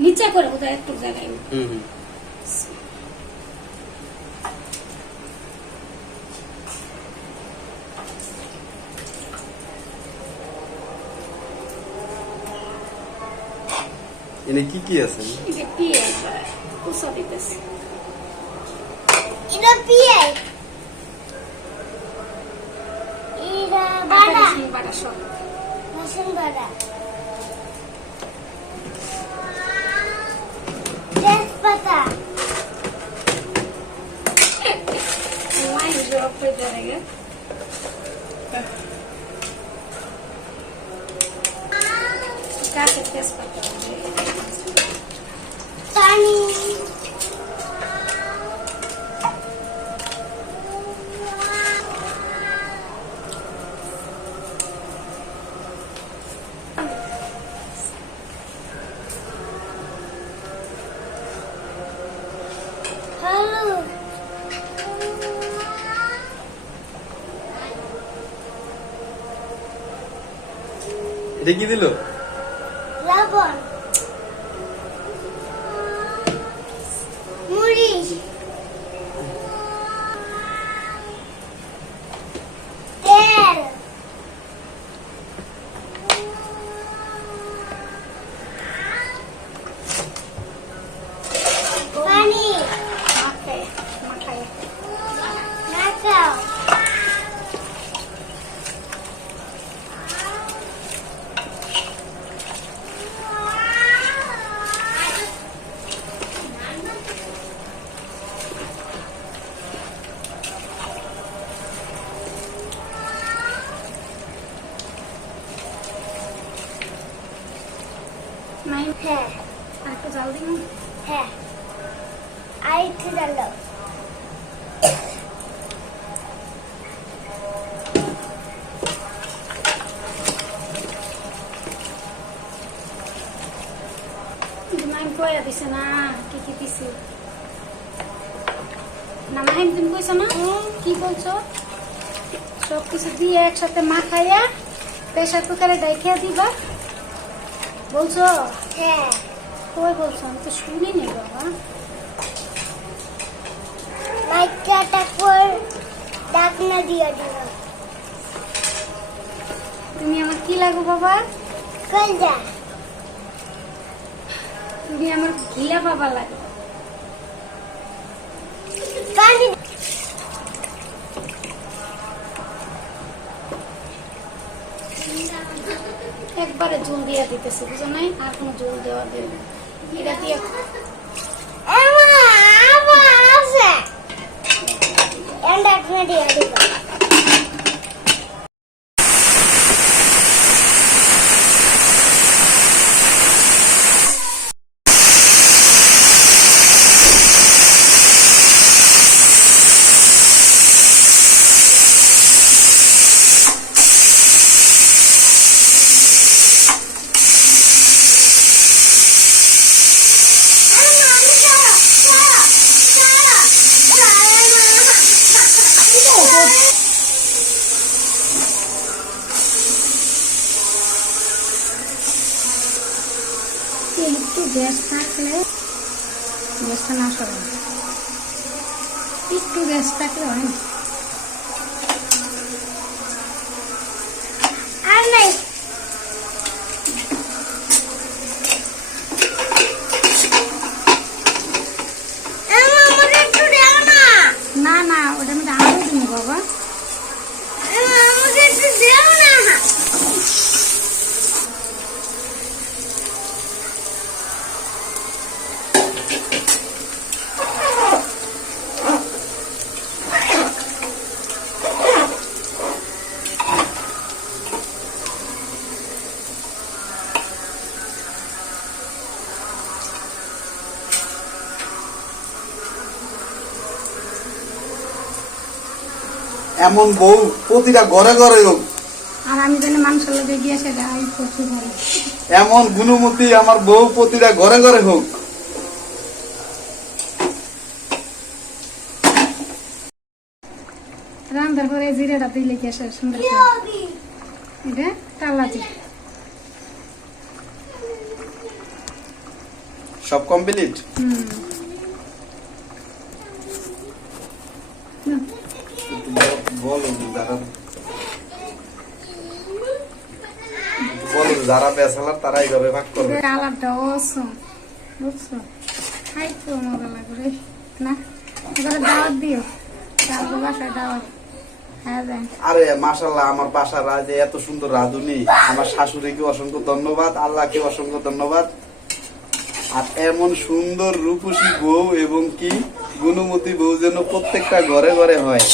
নিচে করে বোধহয় একটু জায়গায়। এনে কি কি আছে? দিতেছে। এটা বাড়া সব বাড়া জব করে দেবে কাছে কি দিল? লবণ। নাই হ্যাঁ একটু জাল দিন হ্যাঁ আর একটু ডালো নাই কয়া দিছে না কি কি দিছে না মাহিম তুমি কইছো না কি বলছো সব কিছু দিয়ে একসাথে মাখাইয়া প্রেশার কুকারে ডাইখিয়া দিবা বলছো? হ্যাঁ। কই বলছো আমি তো শুনিনি বাবা মাইকাটা কর ডাকনা দিয়ে দিল তুমি আমার কি লাগো বাবা? কলজা। তুমি আমার ঘিলা বাবা লাগো। পানি একবারে জল দিয়ে দিতেছে, বুঝো নাই? আর কোনো জল দেওয়া দেবে। এটা দিয়ে আছে। এন্ড ডাকনা একটু গ্যাস থাকলে গ্যাসটা না সরে একটু গ্যাস থাকলে হয় না আর নাই আমা আমাকে একটু দাও না না না ওটা আমি আরও দিন বাবা আমা আমাকে একটু দাও না এমন বউ প্রতিটা ঘরে ঘরে হোক। আর আমি জানি মাংস লোকে গিয়ে সেটা আই করতে পারি এমন গুণমতি আমার বউ প্রতিটা ঘরে ঘরে হোক। রান্নার পরে জিরেটা দিলে কি আসে সুন্দর এটা জিরে সব কমপ্লিট হুম। বলো যারা বলো যারা বেসালার তারা এইভাবে ভাগ করবে। কালারটা অসম বুঝছ? খাই তো মজা লাগে না এবারে দাওয়াত দিও। তারপর বাসায় দাওয়াত। হ্যাঁ আরে মাশাল্লাহ আমার বাসার রাজে এত সুন্দর রাঁধুনি। আমার শাশুড়িকে অসংখ্য ধন্যবাদ আল্লাহকে অসংখ্য ধন্যবাদ। আর এমন সুন্দর রূপসী বউ এবং কি গুণমতী বউ যেন প্রত্যেকটা ঘরে ঘরে হয়।